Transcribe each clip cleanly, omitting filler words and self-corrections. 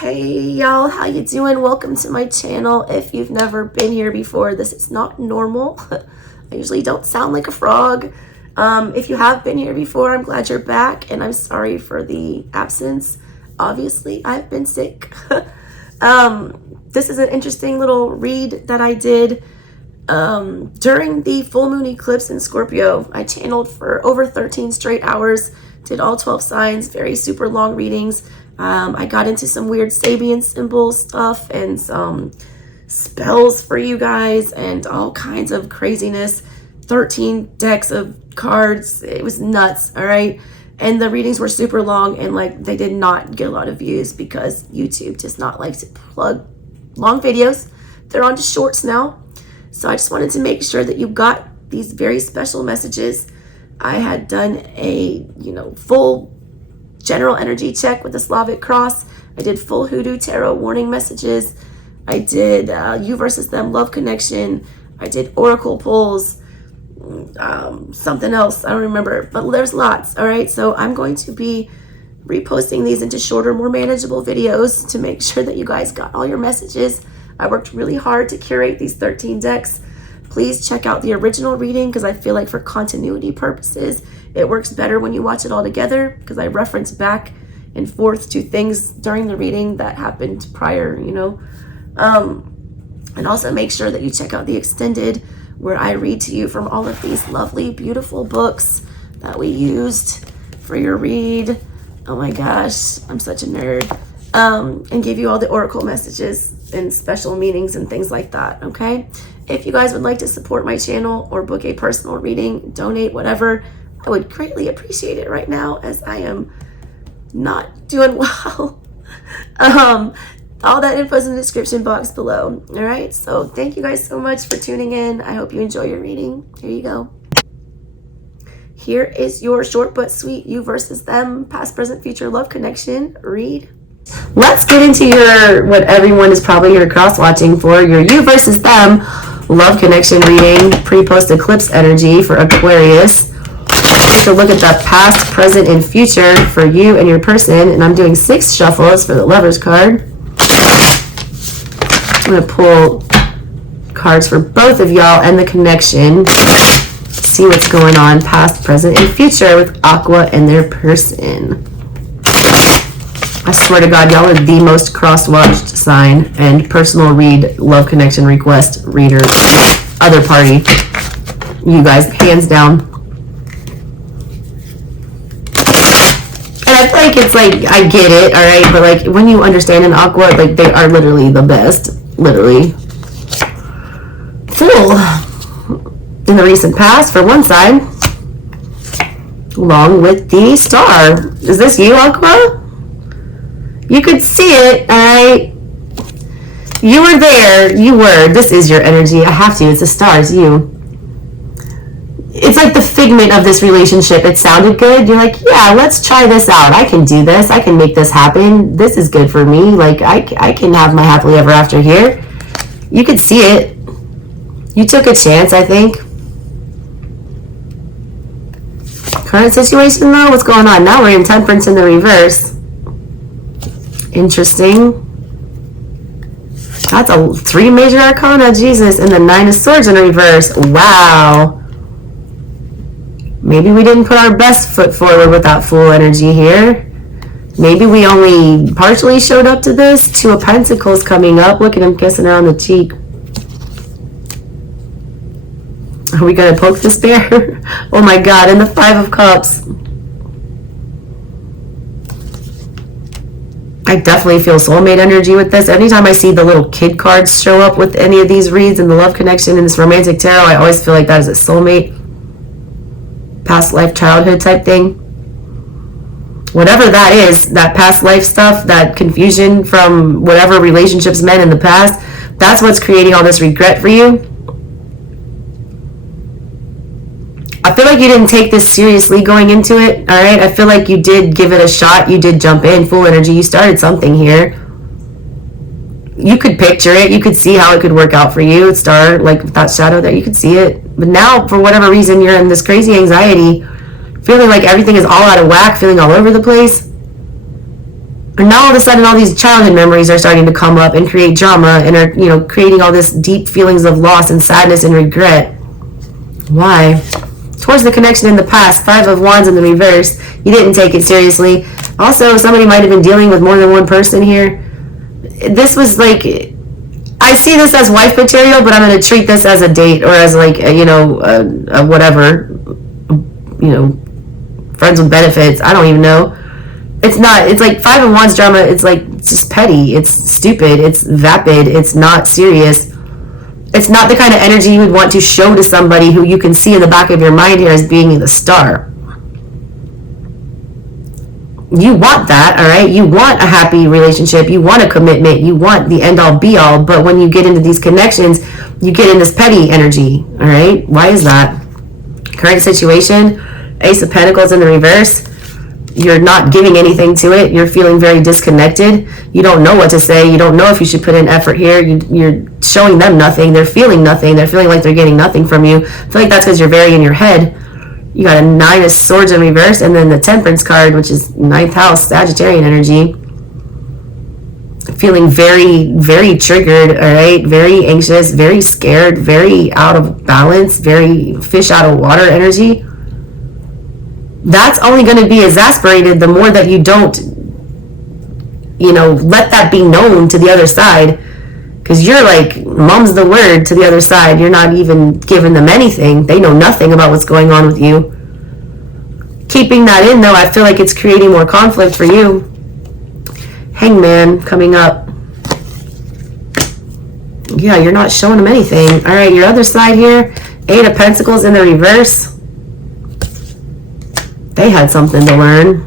Hey y'all, how you doing? Welcome to my channel. If you've never been here before, this is not normal. I usually don't sound like a frog. If you have been here before, I'm glad you're back, and I'm sorry for the absence. Obviously, I've been sick. This is an interesting little read that I did during the full moon eclipse in Scorpio. I channeled for over 13 straight hours, did all 12 signs, very super long readings. I got into some weird Sabian symbol stuff and some spells for you guys and all kinds of craziness. 13 decks of cards. It was nuts, all right? And the readings were super long, and like they did not get a lot of views because YouTube does not like to plug long videos. They're on to shorts now. So I just wanted to make sure that you got these very special messages. I had done a, full general energy check with the Slavic cross. I did full Hoodoo Tarot warning messages. I did you versus them love connection. I did oracle pulls, something else, I don't remember, but there's lots. All right, so I'm going to be reposting these into shorter, more manageable videos to make sure that you guys got all your messages. I worked really hard to curate these 13 decks. Please check out the original reading because I feel like for continuity purposes, it works better when you watch it all together because I reference back and forth to things during the reading that happened prior, And also make sure that you check out the extended where I read to you from all of these lovely, beautiful books that we used for your read. Oh my gosh, I'm such a nerd. And give you all the oracle messages and special meanings and things like that, okay? If you guys would like to support my channel or book a personal reading, donate, whatever, I would greatly appreciate it right now as I am not doing well. All that info is in the description box below. All right, so thank you guys so much for tuning in. I hope you enjoy your reading. Here you go. Here is your short but sweet you versus them past, present, future love connection read. Let's get into your, what everyone is probably here cross-watching for, your you versus them love connection reading, pre-post eclipse energy for Aquarius. Take a look at the past, present, and future for you and your person. And I'm doing 6 shuffles for the Lovers card. I'm going to pull cards for both of y'all and the connection. See what's going on past, present, and future with Aqua and their person. I swear to God, y'all are the most cross-watched sign and personal read, love connection request reader, other party. You guys, hands down. And I feel like it's like, I get it, all right? But like, when you understand an Aqua, like, they are literally the best. Literally. Full. In the recent past, for one side. Along with the star. Is this you, Aqua? You could see it, all right? You were there. You were. This is your energy. I have to. It's the stars. You. It's like the figment of this relationship. It sounded good. You're like, yeah, let's try this out. I can do this. I can make this happen. This is good for me. Like, I can have my happily ever after here. You could see it. You took a chance, I think. Current situation, though? What's going on? Now we're in Temperance in the reverse. Interesting. That's 3 major arcana, Jesus, and the 9 of swords in reverse. Wow. Maybe we didn't put our best foot forward with that full energy here. Maybe we only partially showed up to this. 2 of Pentacles coming up. Look at him kissing her on the cheek. Are we gonna poke this bear? Oh my God, and the 5 of Cups. I definitely feel soulmate energy with this. Anytime I see the little kid cards show up with any of these reads in the love connection in this romantic tarot, I always feel like that is a soulmate, past life, childhood type thing. Whatever that is, that past life stuff, that confusion from whatever relationships meant in the past, that's what's creating all this regret for you. I feel like you didn't take this seriously going into it, all right? I feel like you did give it a shot. You did jump in, full energy. You started something here. You could picture it. You could see how it could work out for you. Star, like that shadow there, you could see it. But now, for whatever reason, you're in this crazy anxiety, feeling like everything is all out of whack, feeling all over the place. And now all of a sudden all these childhood memories are starting to come up and create drama and are, you know, creating all this deep feelings of loss and sadness and regret. Why? Towards the connection in the past, 5 of Wands in the reverse. You didn't take it seriously. Also, somebody might have been dealing with more than one person here. This was like, I see this as wife material, but I'm going to treat this as a date or as like, you know, whatever, you know, friends with benefits. I don't even know. It's not, it's like 5 of Wands drama. It's like, it's just petty. It's stupid. It's vapid. It's not serious. It's not the kind of energy you would want to show to somebody who you can see in the back of your mind here as being the star. You want that, all right? You want a happy relationship. You want a commitment. You want the end-all, be-all. But when you get into these connections, you get in this petty energy, all right? Why is that? Current situation, Ace of Pentacles in the reverse. You're not giving anything to it. You're feeling very disconnected. You don't know what to say. You don't know if you should put in effort here. You're showing them nothing. They're feeling nothing. They're feeling like they're getting nothing from you. I feel like that's because you're very in your head. You got a 9 of Swords in reverse, and then the Temperance card, which is 9th house, Sagittarian energy. Feeling very, very triggered, all right? Very anxious, very scared, very out of balance, very fish out of water energy. That's only going to be exasperated the more that you don't, you know, let that be known to the other side. Because you're like, mum's the word to the other side. You're not even giving them anything. They know nothing about what's going on with you. Keeping that in, though, I feel like it's creating more conflict for you. Hangman coming up. Yeah, you're not showing them anything. All right, your other side here, 8 of Pentacles in the reverse. They had something to learn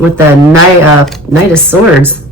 with the Knight of Swords.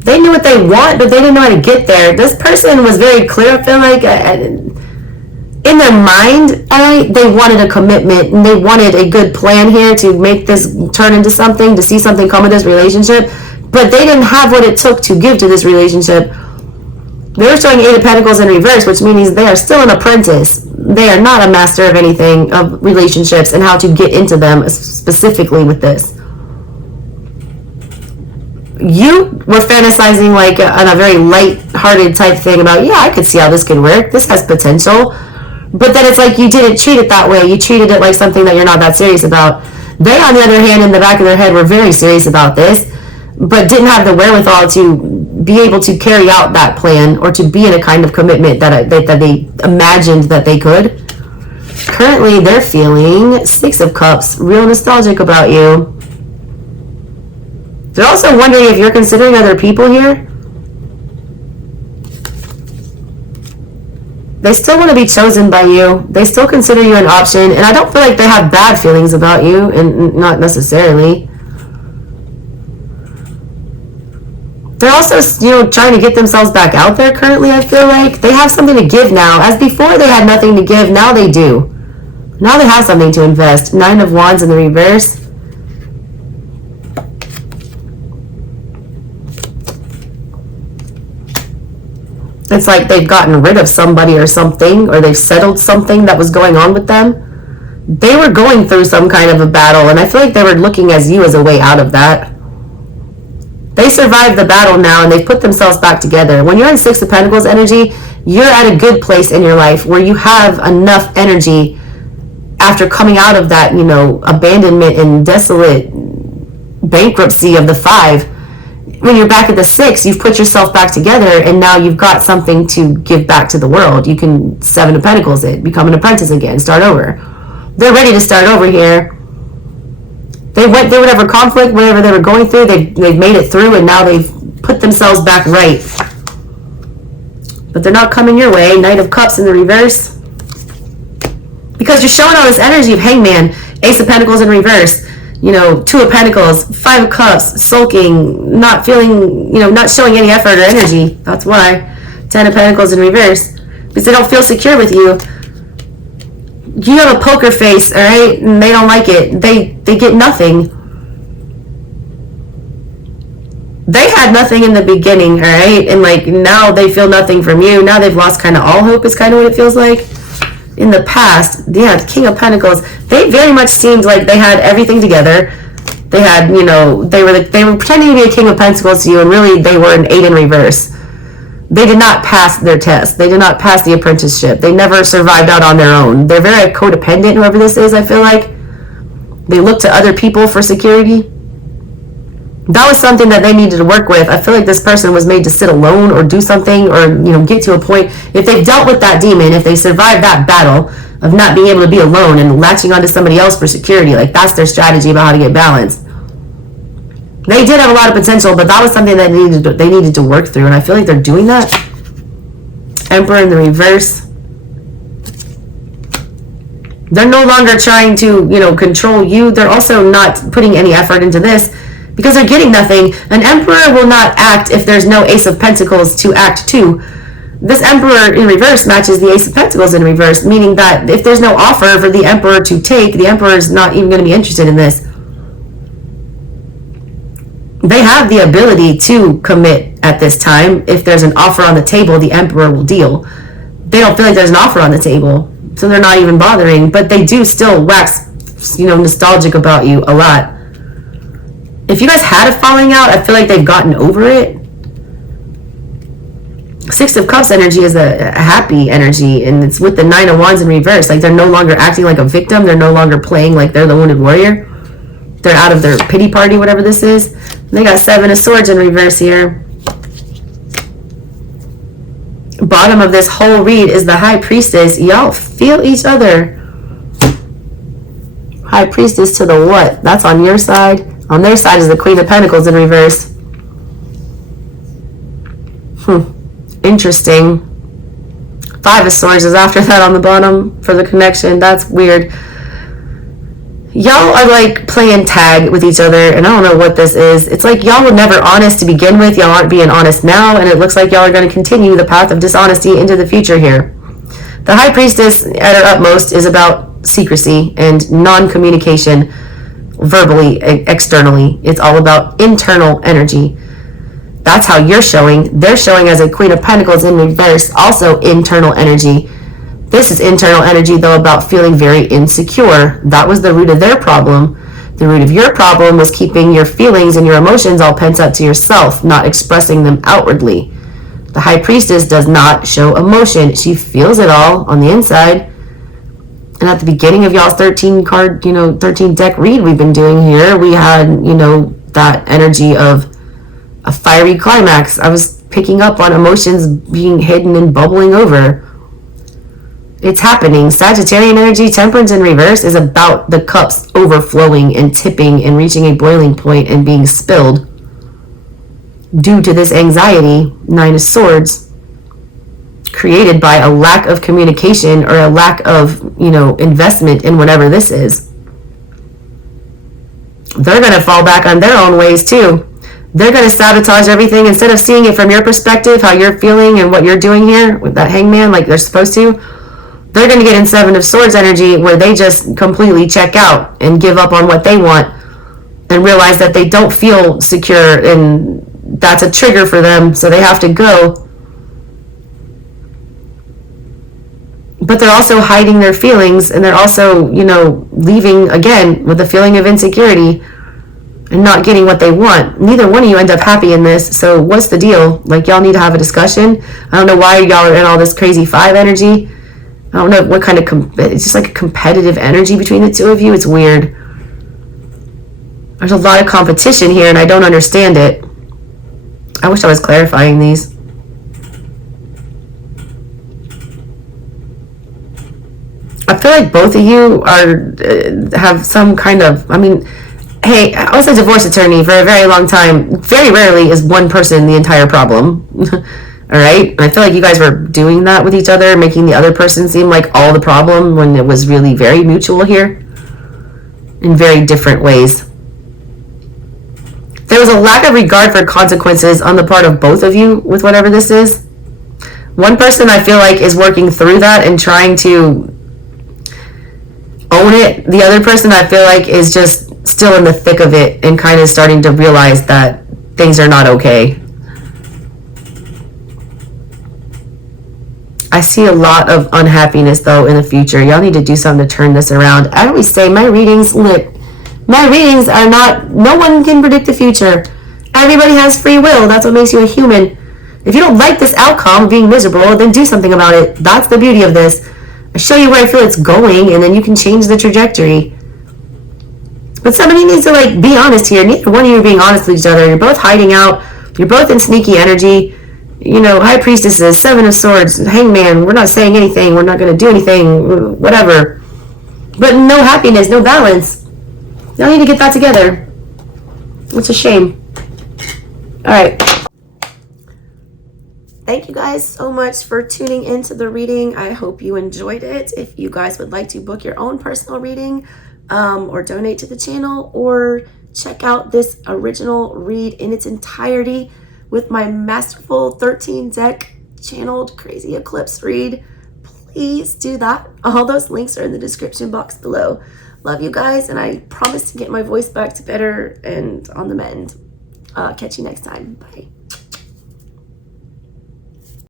They knew what they want, but they didn't know how to get there. This person was very clear, I feel like, in their mind, they wanted a commitment, and they wanted a good plan here to make this turn into something, to see something come of this relationship, but they didn't have what it took to give to this relationship. They were showing 8 of Pentacles in reverse, which means they are still an apprentice. They are not a master of anything, of relationships, and how to get into them, specifically with this. You were fantasizing like on a very light-hearted type thing about, yeah, I could see how this could work. This has potential. But then it's like you didn't treat it that way. You treated it like something that you're not that serious about. They, on the other hand, in the back of their head, were very serious about this, but didn't have the wherewithal to be able to carry out that plan or to be in a kind of commitment that they imagined that they could. Currently, they're feeling 6 of Cups, real nostalgic about you. They're also wondering if you're considering other people here. They still want to be chosen by you. They still consider you an option, and I don't feel like they have bad feelings about you, and not necessarily. They're also, you know, trying to get themselves back out there currently, I feel like. They have something to give now. As before they had nothing to give, now they do. Now they have something to invest. 9 of Wands in the reverse. It's like they've gotten rid of somebody or something, or they've settled something that was going on with them. They were going through some kind of a battle, and I feel like they were looking as you as a way out of that. They survived the battle now, and they've put themselves back together. When you're in 6 of Pentacles energy, you're at a good place in your life where you have enough energy after coming out of that, you know, abandonment and desolate bankruptcy of the 5. When you're back at the 6, you've put yourself back together, and now you've got something to give back to the world. You can 7 of Pentacles it, become an apprentice again, start over. They're ready to start over here. They went through whatever conflict, whatever they were going through, they've made it through, and now they've put themselves back right. But they're not coming your way. Knight of Cups in the reverse. Because you're showing all this energy of Hangman, Ace of Pentacles in reverse. You know, 2 of Pentacles, 5 of Cups, sulking, not feeling, you know, not showing any effort or energy. That's why. 10 of Pentacles in reverse. Because they don't feel secure with you. You have a poker face, all right? And they don't like it. They get nothing. They had nothing in the beginning, all right? And, like, now they feel nothing from you. Now they've lost kind of all hope is kind of what it feels like. In the past, yeah, King of Pentacles, they very much seemed like they had everything together. They had, you know, they were pretending to be a King of Pentacles to you, and really they were an 8 in reverse. They did not pass their test. They did not pass the apprenticeship. They never survived out on their own. They're very codependent, whoever this is, I feel like. They look to other people for security. That was something that they needed to work with. I feel like this person was made to sit alone or do something, or, you know, get to a point. If they've dealt with that demon, if they survived that battle of not being able to be alone and latching onto somebody else for security, like, that's their strategy about how to get balance. They did have a lot of potential, but that was something that they needed to work through, and I feel like they're doing that. Emperor in the reverse. They're no longer trying to, you know, control you. They're also not putting any effort into this because they're getting nothing. An Emperor will not act if there's no Ace of Pentacles to act to. This Emperor in reverse matches the Ace of Pentacles in reverse, meaning that if there's no offer for the Emperor to take, the Emperor is not even going to be interested in this. They have the ability to commit at this time. If there's an offer on the table, the Emperor will deal. They don't feel like there's an offer on the table, so they're not even bothering, but they do still wax, you know, nostalgic about you a lot. If you guys had a falling out, I feel like they've gotten over it. Six of Cups energy is a happy energy, and it's with the Nine of Wands in reverse. Like, they're no longer acting like a victim. They're no longer playing like they're the wounded warrior. They're out of their pity party, whatever this is. They got Seven of Swords in reverse here. Bottom of this whole read is the High Priestess. Y'all feel each other. High Priestess to the what? That's on your side. On their side is the Queen of Pentacles in reverse. Interesting. Five of Swords is after that on the bottom for the connection. That's weird. Y'all are like playing tag with each other, and I don't know what this is. It's like y'all were never honest to begin with. Y'all aren't being honest now, and it looks like y'all are going to continue the path of dishonesty into the future here. The High Priestess at her utmost is about secrecy and non-communication verbally, externally. It's all about internal energy. That's how you're showing. They're showing as a Queen of Pentacles in reverse, also internal energy. This is internal energy, though, about feeling very insecure. That was the root of their problem. The root of your problem was keeping your feelings and your emotions all pent up to yourself, not expressing them outwardly. The High Priestess does not show emotion. She feels it all on the inside. And at the beginning of y'all's 13 card, 13 deck read we've been doing here, we had, that energy of a fiery climax. I was picking up on emotions being hidden and bubbling over. It's happening. Sagittarian energy, Temperance in reverse, is about the cups overflowing and tipping and reaching a boiling point and being spilled due to this anxiety. Nine of Swords, created by a lack of communication or a lack of, investment in whatever this is. They're going to fall back on their own ways too. They're going to sabotage everything. Instead of seeing it from your perspective, how you're feeling and what you're doing here with that Hangman like they're supposed to, they're going to get in Seven of Swords energy where they just completely check out and give up on what they want and realize that they don't feel secure, and that's a trigger for them, so they have to go. But they're also hiding their feelings, and they're also, leaving again with a feeling of insecurity and not getting what they want. Neither one of you end up happy in this, so what's the deal? Like, y'all need to have a discussion. I don't know why y'all are in all this crazy 5 energy. I don't know what kind of, it's just like a competitive energy between the two of you. It's weird. There's a lot of competition here, and I don't understand it. I wish I was clarifying these. I feel like both of you have some kind of, hey, I was a divorce attorney for a very long time. Very rarely is one person the entire problem. All right? And I feel like you guys were doing that with each other, making the other person seem like all the problem when it was really very mutual here in very different ways. There was a lack of regard for consequences on the part of both of you with whatever this is. One person I feel like is working through that and trying to own it. The other person I feel like is just still in the thick of it and kind of starting to realize that things are not okay. I see a lot of unhappiness though in the future. Y'all need to do something to turn this around. I always say my readings, look, My readings are not, no one can predict the future. Everybody has free will. That's what makes you a human. If you don't like this outcome, being miserable, then do something about it. That's the beauty of this. I show you where I feel it's going, and then you can change the trajectory. But somebody needs to, like, be honest here. Neither one of you are being honest with each other. You're both hiding out. You're both in sneaky energy. You know, High Priestesses, Seven of Swords, Hangman. We're not saying anything. We're not going to do anything. Whatever. But no happiness, no balance. Y'all need to get that together. It's a shame. Alright. Thank you guys so much for tuning into the reading. I hope you enjoyed it. If you guys would like to book your own personal reading, or donate to the channel, or check out this original read in its entirety with my masterful 13 deck channeled crazy eclipse read, please do that. All those links are in the description box below. Love you guys, and I promise to get my voice back to better and on the mend. Catch you next time. Bye.